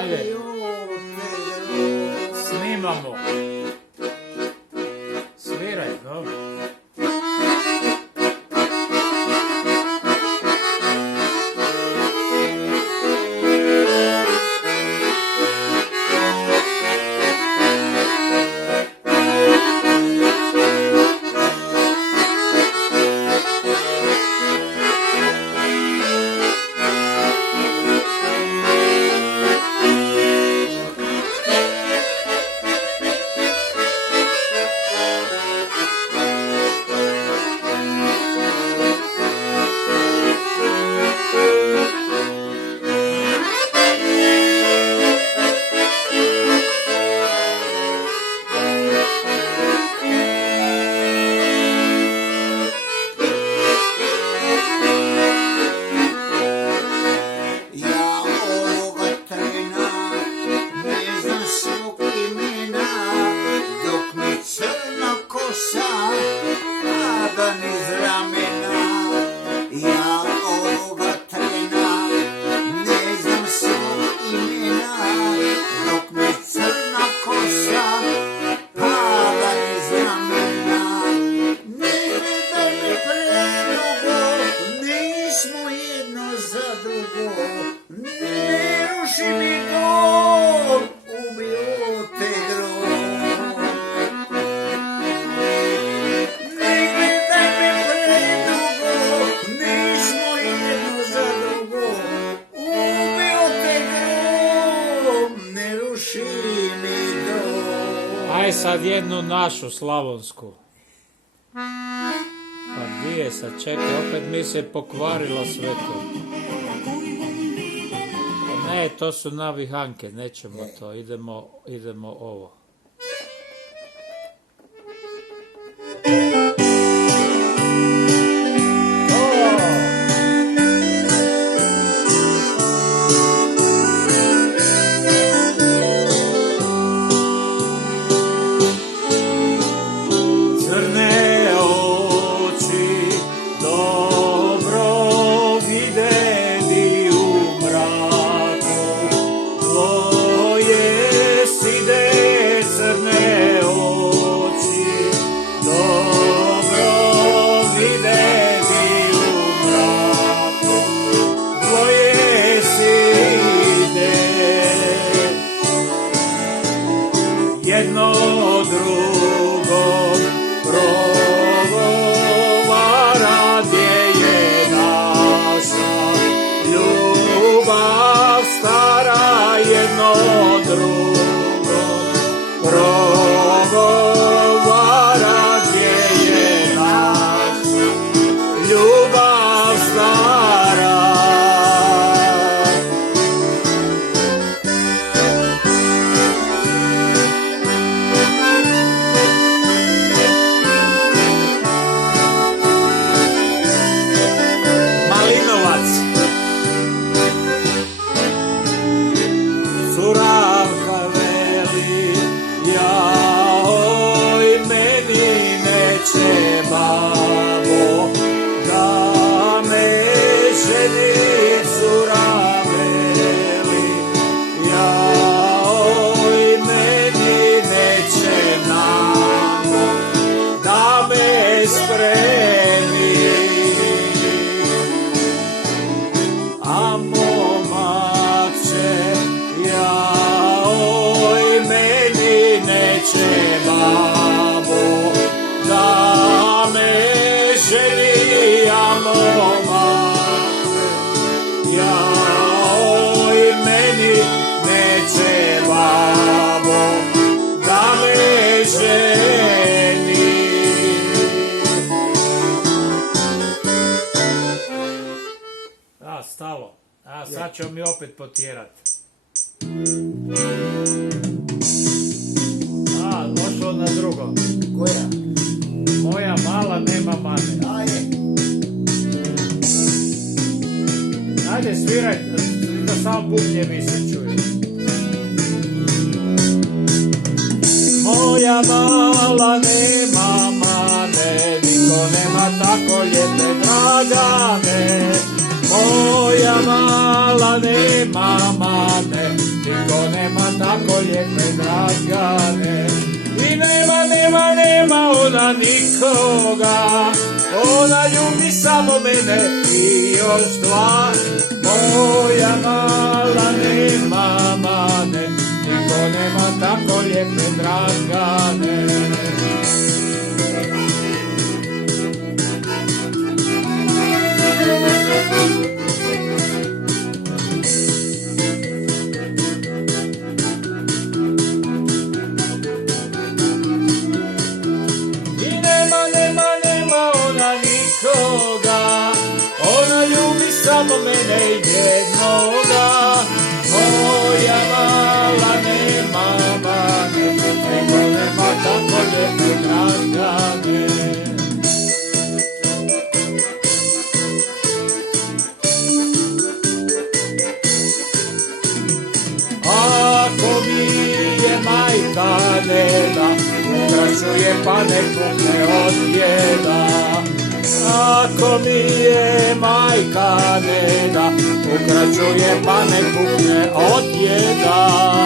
Ajde. Snimamo. Sviraj, dobro. Aj sad jednu našu slavonsku. Pa gdje je sad, čekaj, opet mi se pokvarilo sve to. Ne, to su navihanke, nećemo to, idemo ovo. Jedno drugo progovara, gdje je naša ljubav stara. Jedno drugo progovara, gdje je naša ljubav stara. Suravka veli, jaoj, meni neće babo da me ženi. Cura veli, jaoj, meni neće mamo da me spremi. A momak će, jaoj, meni neće babo da me ženi. A momak će, jaoj, meni neće babo da me ženi. A, stalo. A, sad ćemo mi opet potjerat. A, došlo na drugo. Koja? Moja mala nema mane. Ajde. Ajde, sviraj, da samo bubnjevi se čuju. Moja mala nema mane, niko nema tako lijepe Dragane. Moja mala nema mane, niko nema tako lijepe Dragane. I nema ona nikoga, ona ljubi samo mene i još dva. Moja mala nema mane, niko nema tako lijepe Dragane. Ona ljubi samo mene jednoga. Moja mala nema mane, niko nema tako lijepe Dragane. Ako mi je majka ne da, ukraćuje pa ne pukne od bijeda. Ako mi je majka ne da, ukraćuje pa ne pukne od bijeda.